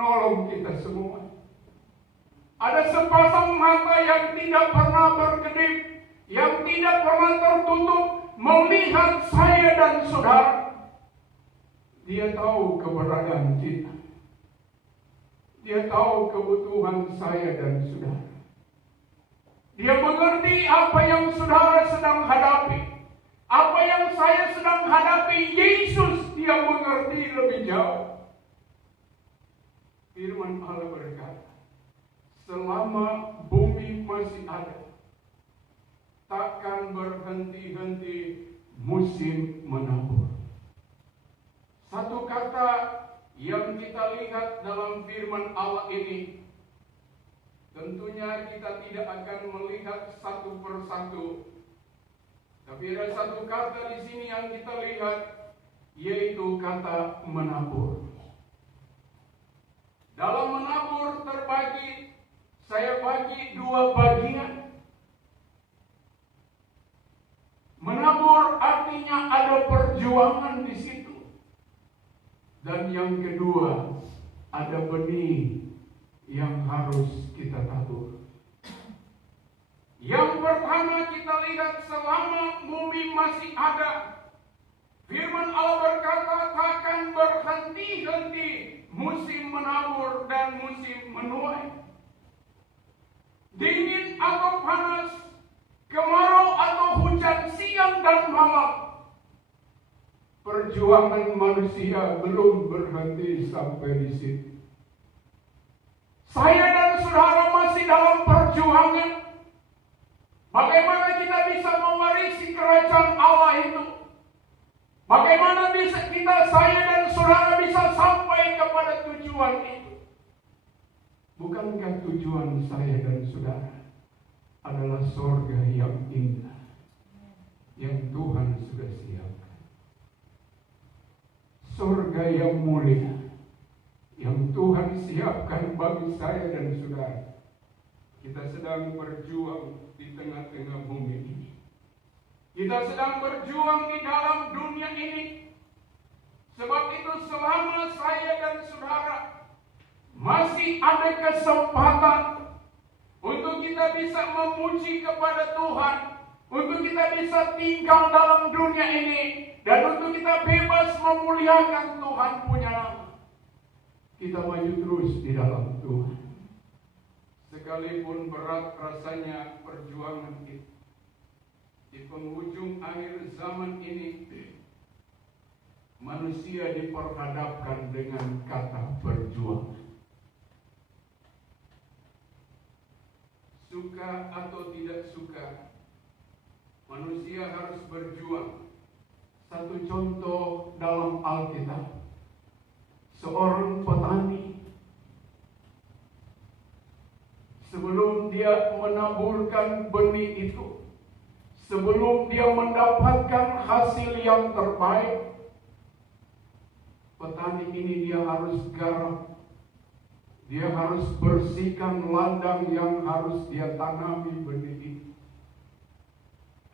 menolong kita semua. Ada sepasang mata yang tidak pernah berkedip, yang tidak pernah tertutup melihat saya dan saudara. Dia tahu keberadaan kita. Dia tahu kebutuhan saya dan saudara. Dia mengerti apa yang saudara sedang hadapi. Apa yang saya sedang hadapi, Yesus dia mengerti lebih jauh. Firman Allah berkata, selama bumi masih ada, takkan berhenti-henti musim menabur. Satu kata yang kita lihat dalam firman Allah ini, tentunya kita tidak akan melihat satu persatu. Tapi ada satu kata di sini yang kita lihat, yaitu kata menabur. Dalam menabur terbagi, saya bagi dua bagian. Menabur artinya ada perjuangan di situ. Dan yang kedua, ada benih yang harus kita tabur. Yang pertama kita lihat, selama bumi masih ada, firman Allah berkata takkan berhenti-henti musim menabur dan musim menuai. Dingin atau panas, kemarau atau hujan siang dan malam, perjuangan manusia belum berhenti sampai di situ. Saya dan saudara masih dalam perjuangan. Bagaimana kita bisa mewarisi kerajaan Allah itu? Bagaimana bisa saya dan saudara bisa sampai kepada tujuan itu? Bukankah tujuan saya dan saudara adalah surga yang indah yang Tuhan sudah siapkan? Surga yang mulia yang Tuhan siapkan bagi saya dan saudara. Kita sedang berjuang di tengah-tengah bumi ini. Kita sedang berjuang di dalam dunia ini. Sebab itu selama saya dan saudara masih ada kesempatan untuk kita bisa memuji kepada Tuhan, untuk kita bisa tinggal dalam dunia ini, dan untuk kita bebas memuliakan Tuhan punya nama. Kita maju terus di dalam Tuhan. Sekalipun berat rasanya perjuangan kita, di penghujung akhir zaman ini, manusia diperhadapkan dengan kata perjuangan. Suka atau tidak suka, manusia harus berjuang. Satu contoh dalam Alkitab, seorang petani, sebelum dia menaburkan benih itu, sebelum dia mendapatkan hasil yang terbaik, petani ini dia harus garap. Dia harus bersihkan ladang yang harus dia tanami benih itu.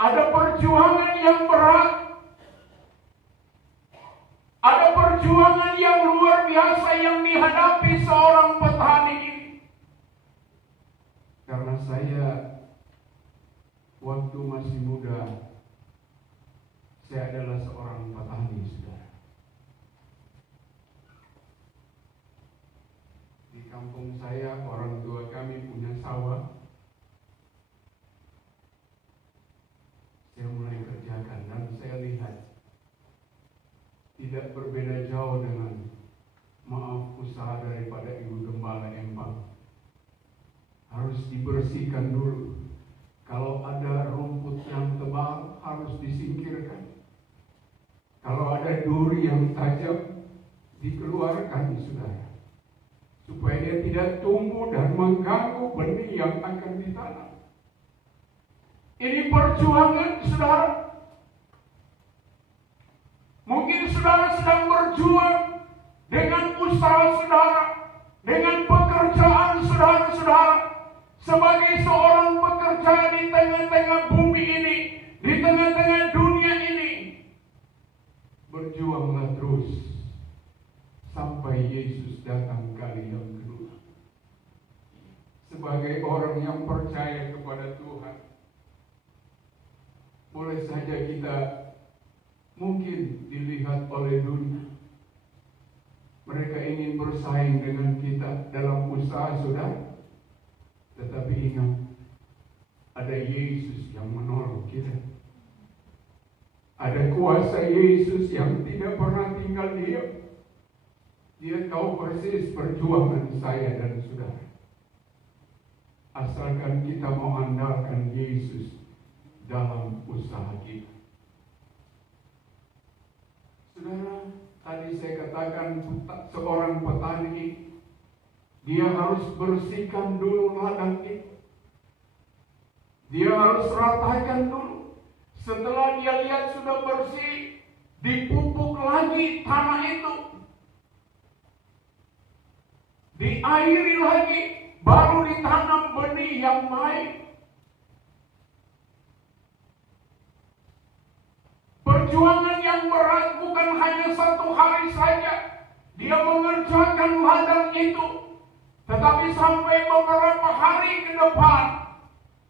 Ada perjuangan yang berat. Ada perjuangan yang luar biasa yang dihadapi seorang petani ini. Karena saya waktu masih muda, saya adalah seorang petani, saudara. Di kampung saya, orang tua kami punya sawah. Saya mulai kerjakan dan saya lihat tidak berbeda jauh dengan usaha daripada Ibu Gembala Empang. Harus dibersihkan dulu. Kalau ada rumput yang tebal harus disingkirkan. Kalau ada duri yang tajam dikeluarkan, saudara, supaya dia tidak tumbuh dan mengganggu benih yang akan ditanam. Ini perjuangan, saudara. Mungkin saudara sedang berjuang dengan usaha saudara, dengan pekerjaan saudara-saudara. Sebagai seorang pekerja di tengah-tengah bumi ini, di tengah-tengah dunia ini, berjuanglah terus sampai Yesus datang kali yang boleh saja kita mungkin dilihat oleh dunia. Mereka ingin bersaing dengan kita dalam usaha, saudara. Tetapi ingat, ada Yesus yang menolong kita. Ada kuasa Yesus yang tidak pernah tinggal diam. Dia tahu persis perjuangan saya dan saudara. Asalkan kita mau andalkan Yesus dalam usaha kita. Saudara, tadi saya katakan seorang petani, dia harus bersihkan dulu ladang itu. Dia harus ratakan dulu. Setelah dia lihat sudah bersih, dipupuk lagi tanah itu. Diairi lagi, baru ditanam benih yang baik. Perjuangan yang berat bukan hanya satu hari saja. Dia mengerjakan ladang itu. Tetapi sampai beberapa hari ke depan,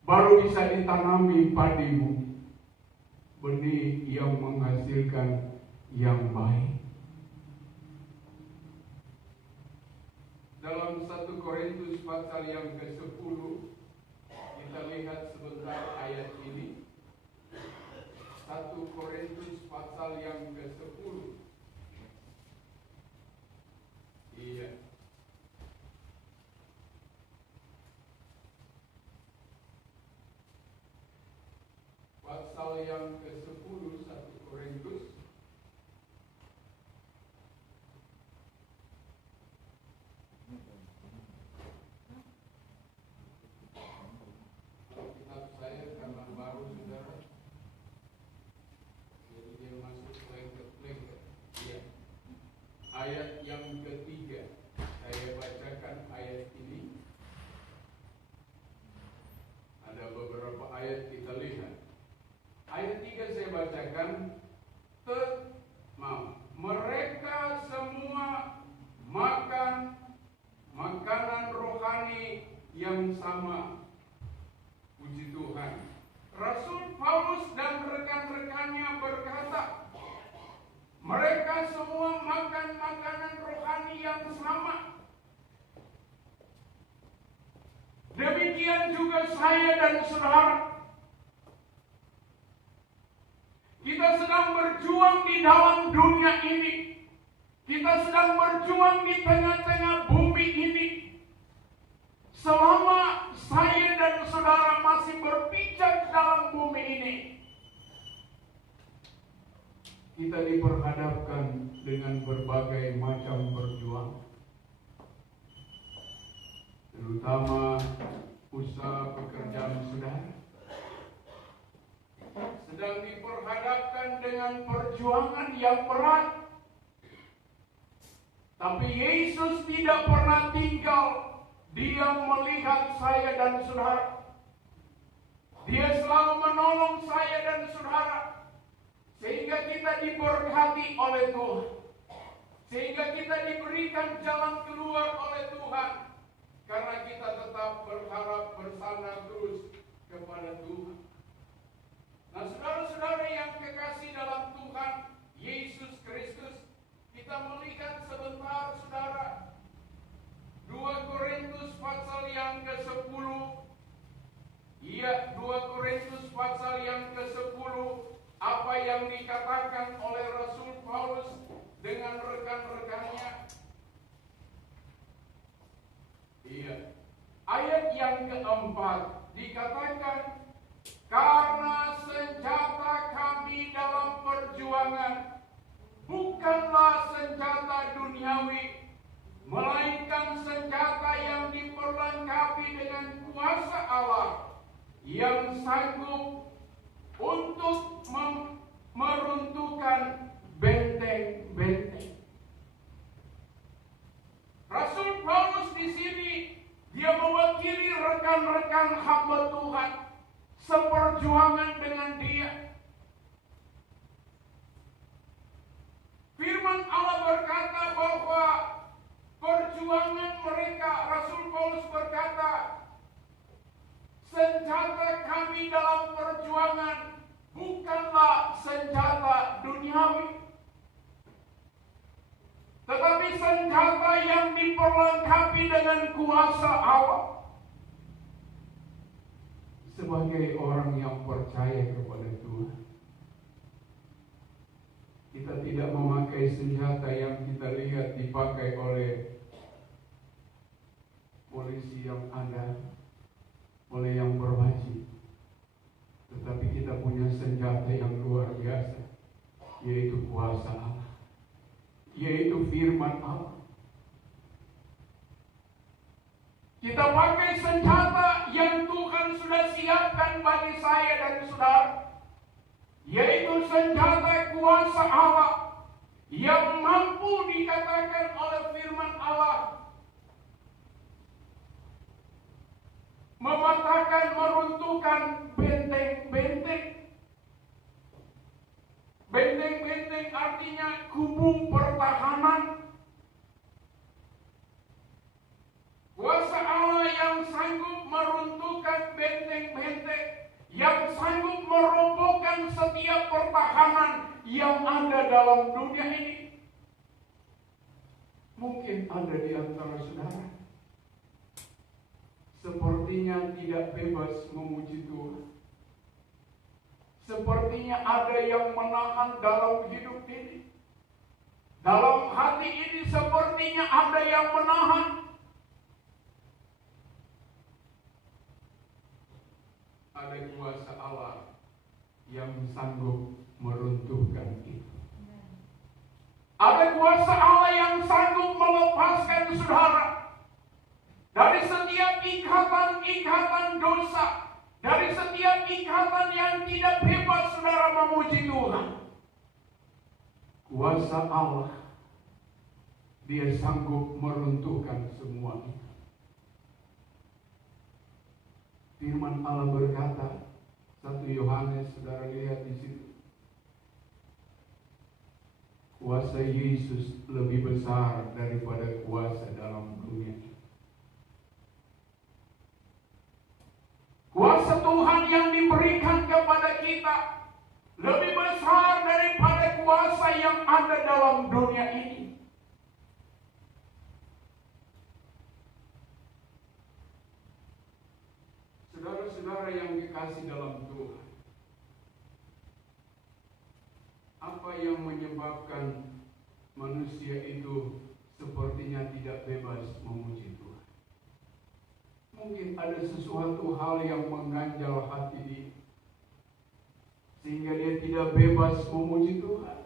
baru bisa ditanami padimu. Benih yang menghasilkan yang baik. Dalam 1 Korintus pasal yang ke-10, kita lihat sebentar ayat ini. 1 Korintus pasal yang ke-10. Iya. Pasal yang ke-10 1 Korintus. Kitab saya karena baru, saudara, jadi dia masuk lengket-lengket. Iya. Ayat yang ketiga, saya bacakan ayat ini. Ada beberapa ayat kita lihat. Ayat 3 saya bacakan. Mereka semua makan makanan rohani yang sama. Puji Tuhan. Rasul Paulus dan rekan-rekannya berkata, mereka semua makan makanan rohani yang sama. Demikian juga saya dan saudara. Kita sedang berjuang di dalam dunia ini. Kita sedang berjuang di tengah-tengah bumi ini. Selama saya dan saudara masih berpijak dalam bumi ini, kita diperhadapkan dengan berbagai macam perjuangan. Terutama usaha pekerjaan saudara sedang diperhadapkan dengan perjuangan yang berat. Tapi Yesus tidak pernah tinggal diam melihat saya dan saudara. Dia selalu menolong saya dan saudara, sehingga kita diberkati oleh Tuhan, sehingga kita diberikan jalan keluar oleh Tuhan, karena kita tetap berharap bersandar terus kepada Tuhan. Nah, saudara-saudara yang kekasih dalam Tuhan Yesus Kristus, kita melihat sebentar, saudara, 2 Korintus pasal yang ke-10. Iya, 2 Korintus pasal yang ke-10. Apa yang dikatakan oleh Rasul Paulus dengan rekan-rekannya. Iya. Ayat yang keempat dikatakan, karena senjata kami dalam perjuangan bukanlah senjata duniawi, melainkan senjata yang diperlengkapi dengan kuasa Allah yang sanggup untuk meruntuhkan benteng-benteng. Rasul Paulus di sini dia mewakili rekan-rekan hamba Tuhan seperjuangan dengan dia. Firman Allah berkata bahwa perjuangan mereka, Rasul Paulus berkata, senjata kami dalam perjuangan bukanlah senjata duniawi, tetapi senjata yang diperlengkapi dengan kuasa Allah. Sebagai orang yang percaya kepada Tuhan, kita tidak memakai senjata yang kita lihat dipakai oleh polisi yang ada, oleh yang berwajib. Tetapi kita punya senjata yang luar biasa, yaitu kuasa Allah, yaitu firman Allah. Kita pakai senjata yang Tuhan sudah siapkan bagi saya dan saudara, yaitu senjata kuasa Allah yang mampu dikatakan oleh firman Allah mematahkan, meruntuhkan benteng-benteng. Benteng-benteng artinya kubu pertahanan. Kuasa Allah yang sanggup meruntuhkan benteng-benteng, yang sanggup merobohkan setiap pertahanan yang ada dalam dunia ini. Mungkin ada di antara saudara sepertinya tidak bebas memuji Tuhan. Sepertinya ada yang menahan dalam hidup ini. Dalam hati ini sepertinya ada yang menahan. Ada kuasa Allah yang sanggup meruntuhkan itu. Ada kuasa Allah yang sanggup melepaskan saudara dari setiap ikatan-ikatan dosa, dari setiap ikatan yang tidak bebas saudara memuji Tuhan. Kuasa Allah, Dia sanggup meruntuhkan semua itu. Firman Allah berkata, 1 Yohanes, saudara lihat di situ. Kuasa Yesus lebih besar daripada kuasa dalam dunia ini. Kuasa Tuhan yang diberikan kepada kita lebih besar daripada kuasa yang ada dalam dunia ini. Saudara-saudara yang dikasih dalam Tuhan, apa yang menyebabkan manusia itu sepertinya tidak bebas memuji Tuhan? Mungkin ada sesuatu hal yang mengganjal hati dia, sehingga dia tidak bebas memuji Tuhan.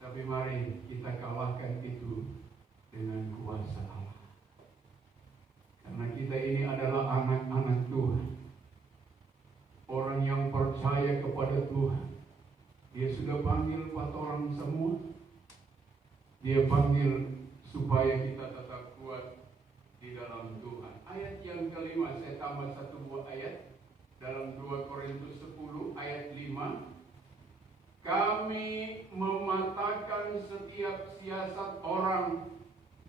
Tapi mari kita kalahkan itu dengan kuasa Allah. Karena kita ini adalah anak-anak Tuhan, orang yang percaya kepada Tuhan. Dia sudah panggil 4 orang semua. Dia panggil supaya kita tetap kuat di dalam Tuhan. Ayat yang kelima, saya tambah 1 buah ayat dalam 2 Korintus 10 ayat 5. Kami mematahkan setiap siasat orang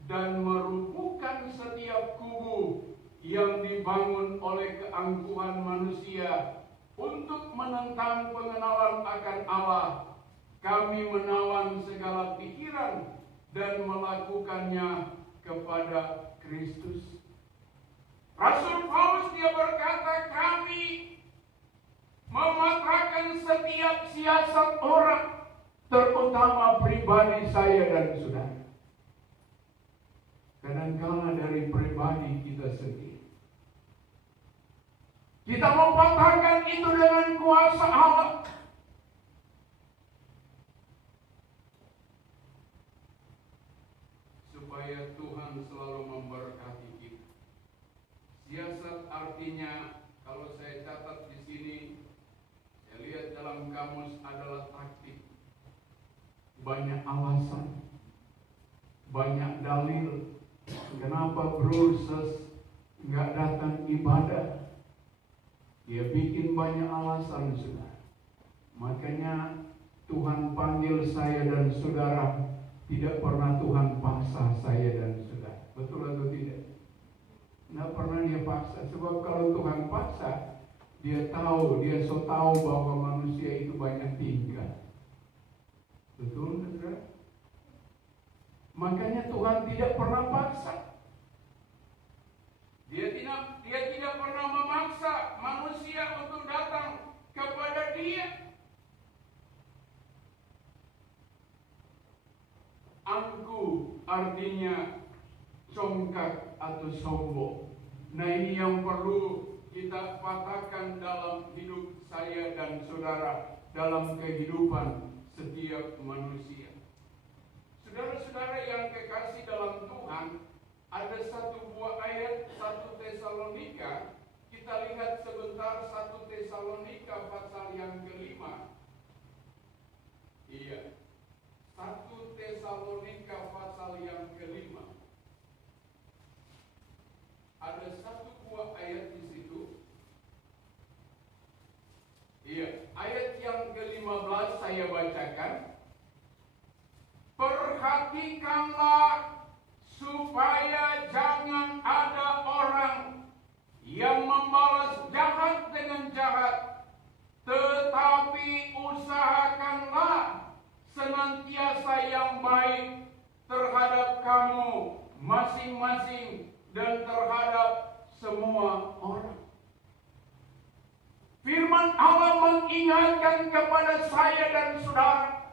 dan merubuhkan setiap kubu yang dibangun oleh keangkuhan manusia untuk menentang pengenalan akan Allah. Kami menawan segala pikiran dan melakukannya kepada Kristus. Rasul Paulus dia berkata, kami mematahkan setiap siasat orang, terutama pribadi saya dan saudara. Kadang-kala dari pribadi kita sendiri, kita mematahkan itu dengan kuasa Allah. Supaya Tuhan selalu memberkati kita. Siasat artinya, kalau saya catat di sini, saya lihat dalam kamus adalah taktik. Banyak alasan, banyak dalil. Kenapa Brurses nggak datang ibadah? Dia bikin banyak alasan, saudara. Makanya Tuhan panggil saya dan saudara, tidak pernah Tuhan paksa saya dan saudara. Betul atau tidak? Nggak pernah dia paksa. Sebab kalau Tuhan paksa, dia so tahu bahwa manusia itu banyak tingkah. Betul, saudara? Makanya Tuhan tidak pernah paksa. Dia tidak pernah memaksa manusia untuk datang kepada Dia. Angku artinya congkak atau sombong. Nah, ini yang perlu kita patahkan dalam hidup saya dan saudara, dalam kehidupan setiap manusia. Saudara-saudara yang kekasih dalam Tuhan, ada satu buah ayat 1 Tesalonika. Kita lihat sebentar 1 Tesalonika pasal yang kelima. Iya, 1 Tesalonika pasal yang kelima. Ada satu buah ayat di situ. Iya, ayat yang ke-15 saya bacakan. Perhatikanlah supaya jangan ada orang yang membalas jahat dengan jahat, tetapi usahakanlah senantiasa yang baik terhadap kamu masing-masing dan terhadap semua orang. Firman Allah mengingatkan kepada saya dan saudara,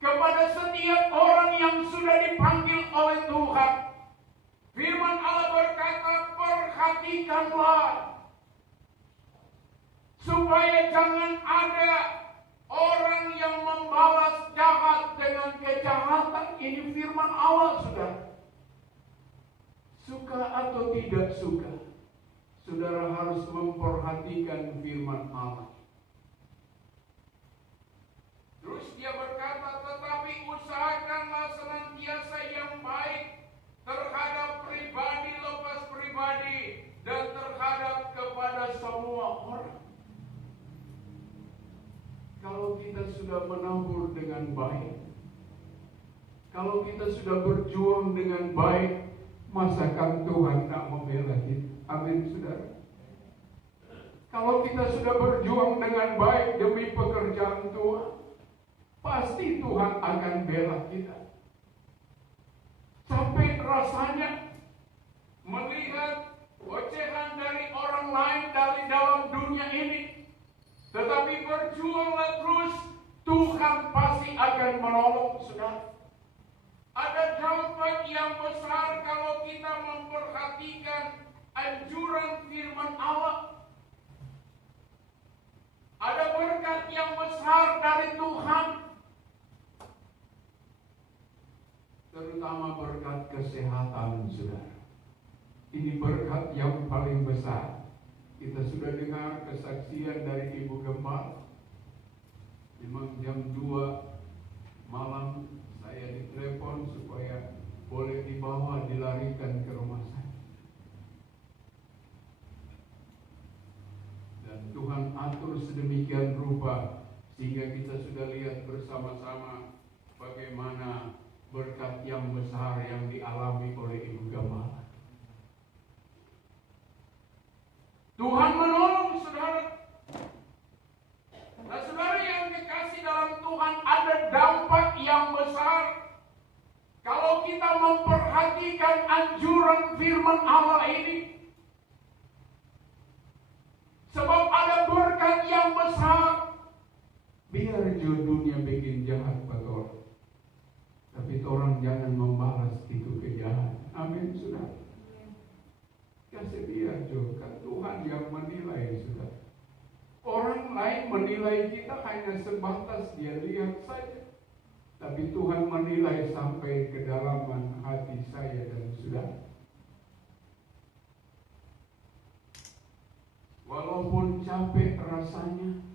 kepada setiap orang yang sudah dipanggil oleh Tuhan. Firman Allah berkata, perhatikanlah supaya jangan ada orang yang membalas jahat dengan kejahatan. Ini firman Allah, saudara. Suka atau tidak suka, saudara harus memperhatikan firman Allah. Terus dia berkata, tetapi usahakanlah senantiasa yang baik terhadap pribadi lepas pribadi dan terhadap kepada semua orang. Kalau kita sudah menabur dengan baik, kalau kita sudah berjuang dengan baik, masakan Tuhan tak membela kita? Amin, saudara. Kalau kita sudah berjuang dengan baik demi pekerjaan Tuhan, pasti Tuhan akan bela kita. Sampai rasanya melihat ocehan dari orang lain dari dalam dunia ini, tetapi berjuanglah terus, Tuhan pasti akan menolong, saudara. Ada dampak yang besar kalau kita memperhatikan anjuran firman Allah. Ada berkat yang besar dari Tuhan, terutama berkat kesehatan, saudara. Ini berkat yang paling besar. Kita sudah dengar kesaksian dari Ibu Gembala. Memang jam 2 malam saya ditelepon supaya boleh dibawa, dilarikan ke rumah sakit. Dan Tuhan atur sedemikian rupa sehingga kita sudah lihat bersama-sama bagaimana berkat yang besar yang dialami oleh Ibu Gembala. Tuhan menolong, saudara. Nah, saudara yang kekasih dalam Tuhan, ada dampak yang besar kalau kita memperhatikan anjuran firman Allah ini. Sebab ada berkat yang besar. Biar dunia bikin jahat pada orang, tapi orang jangan membalas itu kejahatan. Amin, saudara. Kasih biar juga Tuhan yang menilai, saudara. Orang lain menilai kita hanya sebatas dia lihat saja, tapi Tuhan menilai sampai kedalaman hati saya dan saudara. Walaupun capek rasanya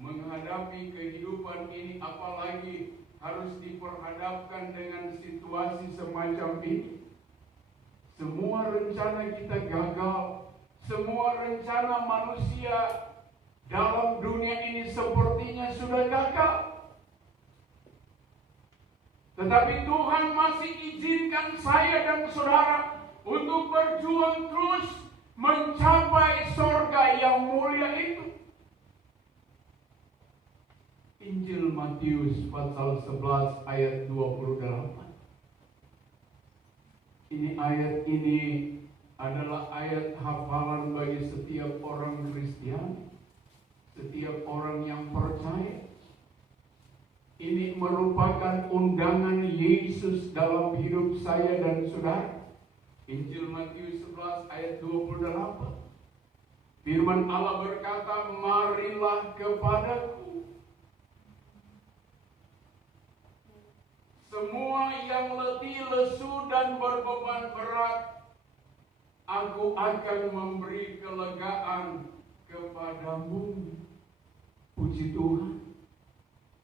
menghadapi kehidupan ini, apalagi harus diperhadapkan dengan situasi semacam ini. Semua rencana kita gagal. Semua rencana manusia dalam dunia ini sepertinya sudah gagal. Tetapi Tuhan masih izinkan saya dan saudara untuk berjuang terus mencapai sorga yang mulia itu. Injil Matius pasal 11 ayat 28. Ayat ini adalah ayat hafalan bagi setiap orang Kristiani, setiap orang yang percaya. Ini merupakan undangan Yesus dalam hidup saya dan saudara. Injil Matius 11 ayat 28. Firman Allah berkata, "Marilah kepadaku semua yang letih, lesu dan berbeban berat, aku akan memberi kelegaan kepadamu." Puji Tuhan.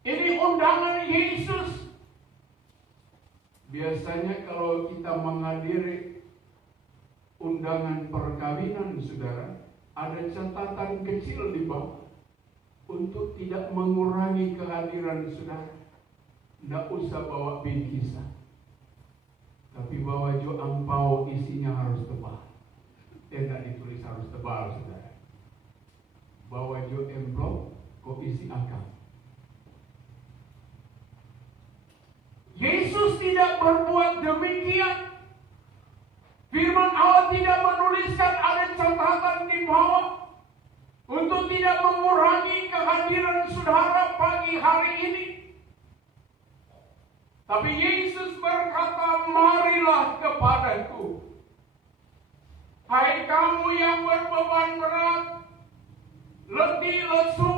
Ini undangan Yesus. Biasanya kalau kita menghadiri undangan perkawinan, saudara, ada catatan kecil di bawah untuk tidak mengurangi kehadiran saudara. Tidak usah bawa bingkisan, tapi bawa jo ampau, isinya harus tebal. Tidak ditulis harus tebal, saudara. Bawa jo envelope, kok isi akal. Yesus tidak berbuat demikian. Firman Allah tidak menuliskan ada catatan di bawah untuk tidak mengurangi kehadiran saudara pagi hari ini. Tapi Yesus berkata, "Marilah kepadaku, hai kamu yang berbeban berat, letih lesu."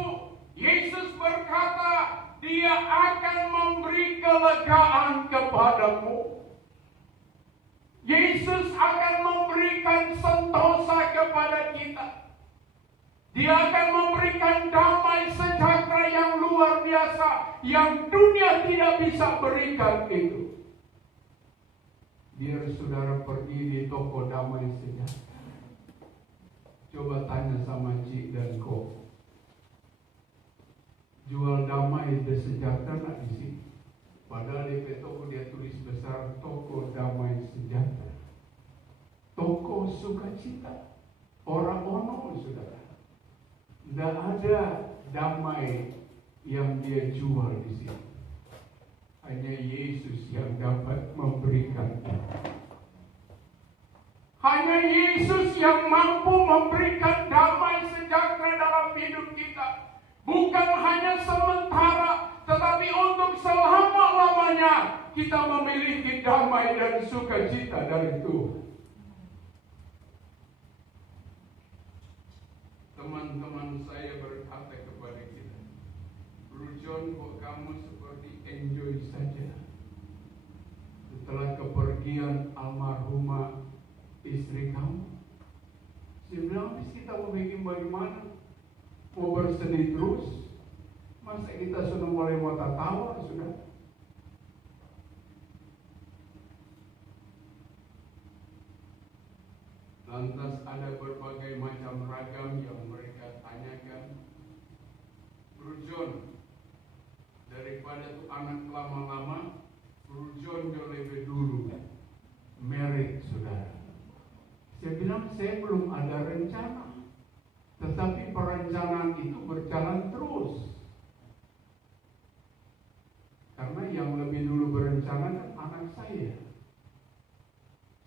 Yesus berkata, Dia akan memberi kelegaan kepadamu. Yesus akan memberikan sentosa kepada kita. Dia akan memberikan damai sejahtera yang luar biasa, yang dunia tidak bisa berikan itu. Biar saudara pergi di toko damai sejahtera. Coba tanya sama Cik dan Ko. Jual damai dan sejahtera nak di sini. Padahal di toko dia tulis besar, toko damai sejahtera, toko sukacita. Orang ono, saudara. Tidak ada damai yang dia jual di sini. Hanya Yesus yang dapat memberikan. Hanya Yesus yang mampu memberikan damai sejahtera dalam hidup kita. Bukan hanya sementara, tetapi untuk selama-lamanya kita memiliki damai dan sukacita dari Tuhan. Teman-teman saya berkata kepada kita, "Bro John, kok kamu seperti enjoy saja setelah kepergian almarhumah istri kamu?" Saya bilang, "Habis kita mau bikin bagaimana? Mau bersedih terus? Masa kita sudah mulai mau tertawa sudah?" Lantas ada berbagai macam ragam yang mereka tanyakan. "Bro John, daripada tuh anak lama-lama, Bro John jauh lebih dulu married, saudara." Saya bilang, saya belum ada rencana. Tetapi perencanaan itu berjalan terus. Karena yang lebih dulu berencana kan anak saya.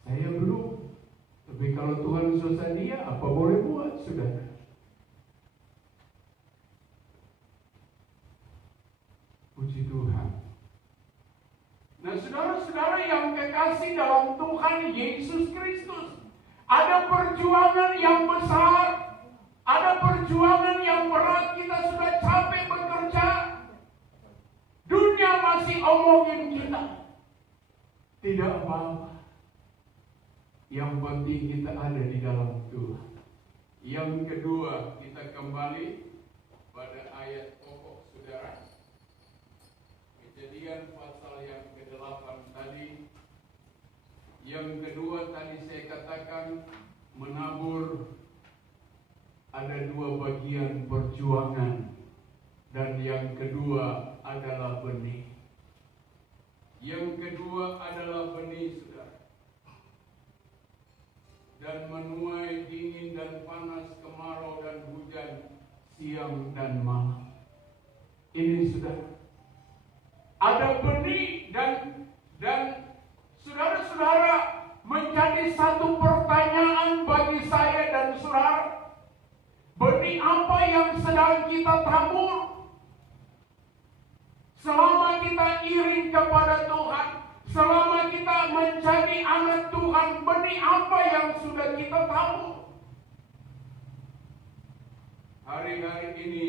Saya belum. Tapi kalau Tuhan susah dia, apa boleh buat, saudara? Puji Tuhan. Nah, saudara-saudara yang kekasih dalam Tuhan Yesus Kristus, ada perjuangan yang besar. Ada perjuangan yang berat, kita sudah capek bekerja. Dunia masih omongin kita. Tidak apa-apa. Yang penting kita ada di dalam Tuhan. Yang kedua, kita kembali pada ayat pokok, saudara. Kejadian pasal yang ke-8 tadi. Yang kedua tadi saya katakan menabur. Ada dua bagian perjuangan. Dan yang kedua adalah benih. Yang kedua adalah benih, saudara. dan menuai dingin dan panas, kemarau dan hujan, siang dan malam. Ini saudara, ada benih dan saudara-saudara, menjadi satu pertanyaan bagi saya dan saudara. Benih apa yang sedang kita tabur? Selama kita iring kepada Tuhan, selama kita menjadi anak Tuhan, benih apa yang sudah kita tabur? Hari-hari ini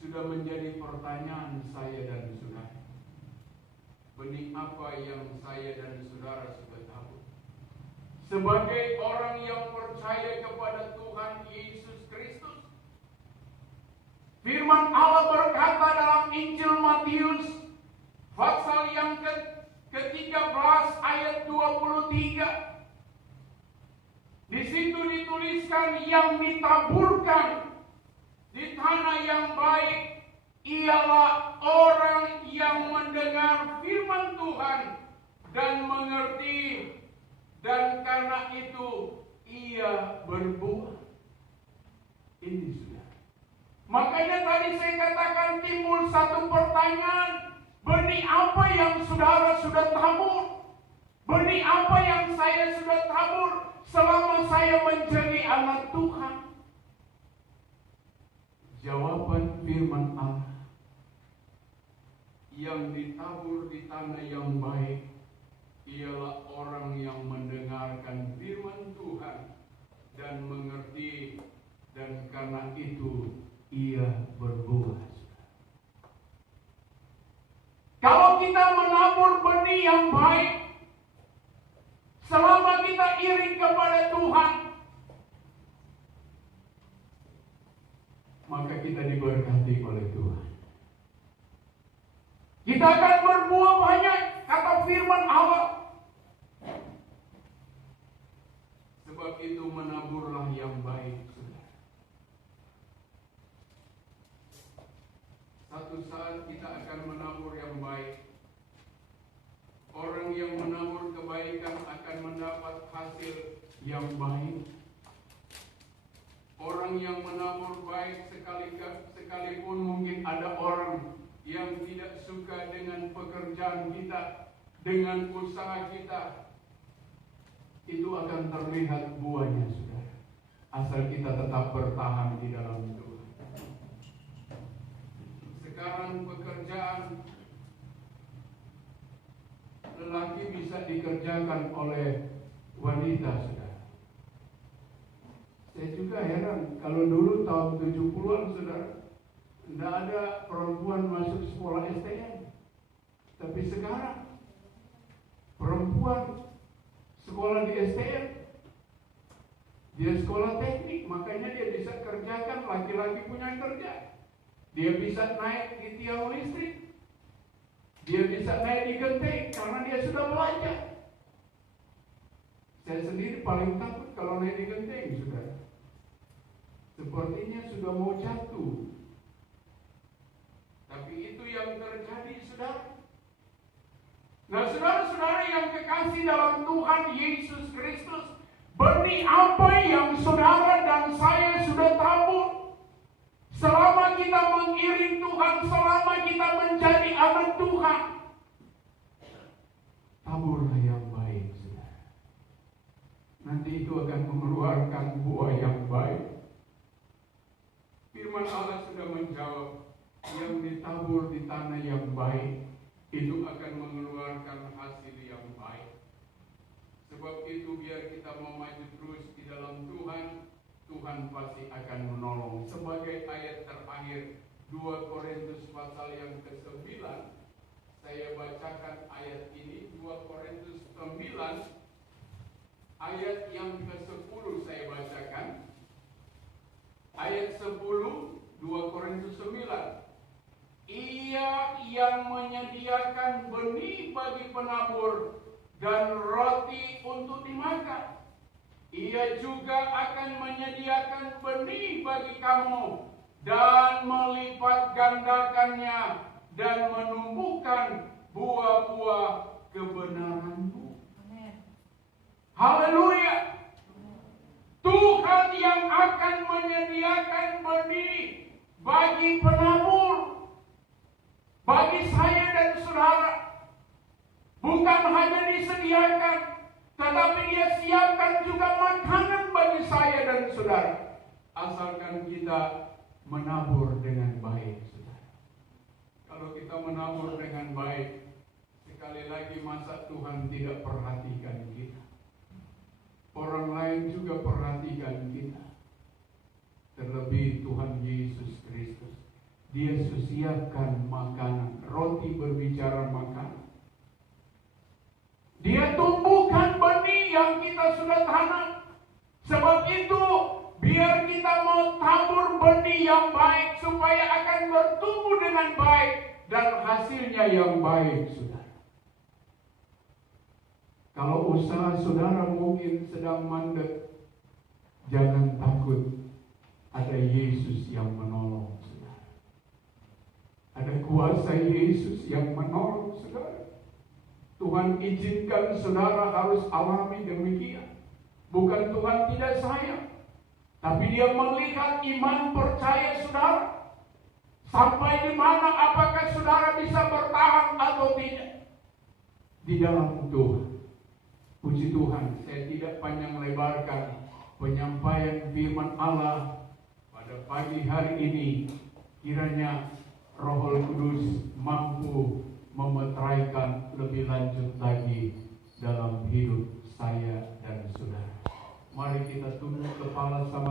sudah menjadi pertanyaan saya dan saudara. Benih apa yang saya dan saudara sudah tabur? Sebagai orang yang percaya kepada Tuhan Yesus Kristus, firman Allah berkata dalam Injil Matius pasal yang ke-13 ayat 23. Di situ dituliskan, yang ditaburkan di tanah yang baik ialah orang yang mendengar firman Tuhan dan mengerti, dan karena itu ia berbuah. Ini sudah. Makanya tadi saya katakan timbul satu pertanyaan, benih apa yang saudara sudah tabur? Benih apa yang saya sudah tabur selama saya menjadi anak Tuhan? Jawaban firman Allah, yang ditabur di tanah yang baik ialah orang yang mendengarkan firman Tuhan dan mengerti, dan karena itu ia berbuah. Kalau kita menabur benih yang baik, selama kita iring kepada Tuhan, maka kita diberkati oleh Tuhan. Kita akan berbuah banyak, kata firman Allah. Sebab itu menaburlah yang baik, saudara. Satu saat kita akan menabur yang baik. Orang yang menabur kebaikan akan mendapat hasil yang baik. Orang yang menabur baik, sekalipun mungkin ada orang yang tidak suka dengan pekerjaan kita, dengan usaha kita, itu akan terlihat buahnya, saudara. Asal kita tetap bertahan di dalam Tuhan. Sekarang pekerjaan lelaki bisa dikerjakan oleh wanita, saudara. Saya juga heran, kalau dulu tahun 70-an, saudara, tidak ada perempuan masuk sekolah STM. Tapi sekarang perempuan sekolah di STM, dia sekolah teknik, makanya dia bisa kerjakan, laki-laki punya kerja. Dia bisa naik di tiang listrik, dia bisa naik di genteng karena dia sudah belajar. Saya sendiri paling takut kalau naik di genteng, saudara. Sepertinya sudah mau jatuh. Tapi itu yang terjadi, saudara. Nah, saudara-saudara yang kekasih dalam Tuhan Yesus Kristus, benih apa yang saudara dan saya sudah tabur? Selama kita mengiring Tuhan, selama kita menjadi anak Tuhan, taburlah yang baik, saudara. Nanti itu akan mengeluarkan buah yang baik. Firman Allah sudah menjawab, yang ditabur di tanah yang baik itu akan mengeluarkan hasil yang baik. Sebab itu biar kita mau maju terus di dalam Tuhan, Tuhan pasti akan menolong. Sebagai ayat terakhir 2 Korintus pasal yang ke-9, saya bacakan ayat ini. 2 Korintus 9 ayat yang ke-10 saya bacakan. Ayat 10, 2 Korintus 9. Ia yang menyediakan benih bagi penabur dan roti untuk dimakan, ia juga akan menyediakan benih bagi kamu dan melipat gandakannya dan menumbuhkan buah-buah kebenaranmu. Amen. Haleluya. Tuhan yang akan menyediakan benih bagi penabur, bagi saya dan saudara. Bukan hanya disediakan, tetapi Dia siapkan juga makanan bagi saya dan saudara. Asalkan kita menabur dengan baik, saudara. Kalau kita menabur dengan baik, sekali lagi masa Tuhan tidak perhatikan kita. Orang lain juga perhatikan kita. Terlebih Tuhan Yesus Kristus. Dia siapkan makanan. Roti berbicara makanan. Dia tumbuhkan benih yang kita sudah tanam. Sebab itu, biar kita mau tabur benih yang baik supaya akan bertumbuh dengan baik dan hasilnya yang baik, saudara. Kalau usaha saudara mungkin sedang mandek, jangan takut. Ada Yesus yang menolong, saudara. Ada kuasa Yesus yang menolong, saudara. Tuhan izinkan saudara harus alami demikian. Bukan Tuhan tidak sayang, tapi Dia melihat iman percaya saudara. Sampai di mana apakah saudara bisa bertahan atau tidak di dalam Tuhan. Puji Tuhan, saya tidak panjang lebarkan penyampaian firman Allah pada pagi hari ini. Kiranya Roh Kudus mampu memeteraikan lebih lanjut lagi dalam hidup saya dan saudara. Mari kita tunduk kepala sama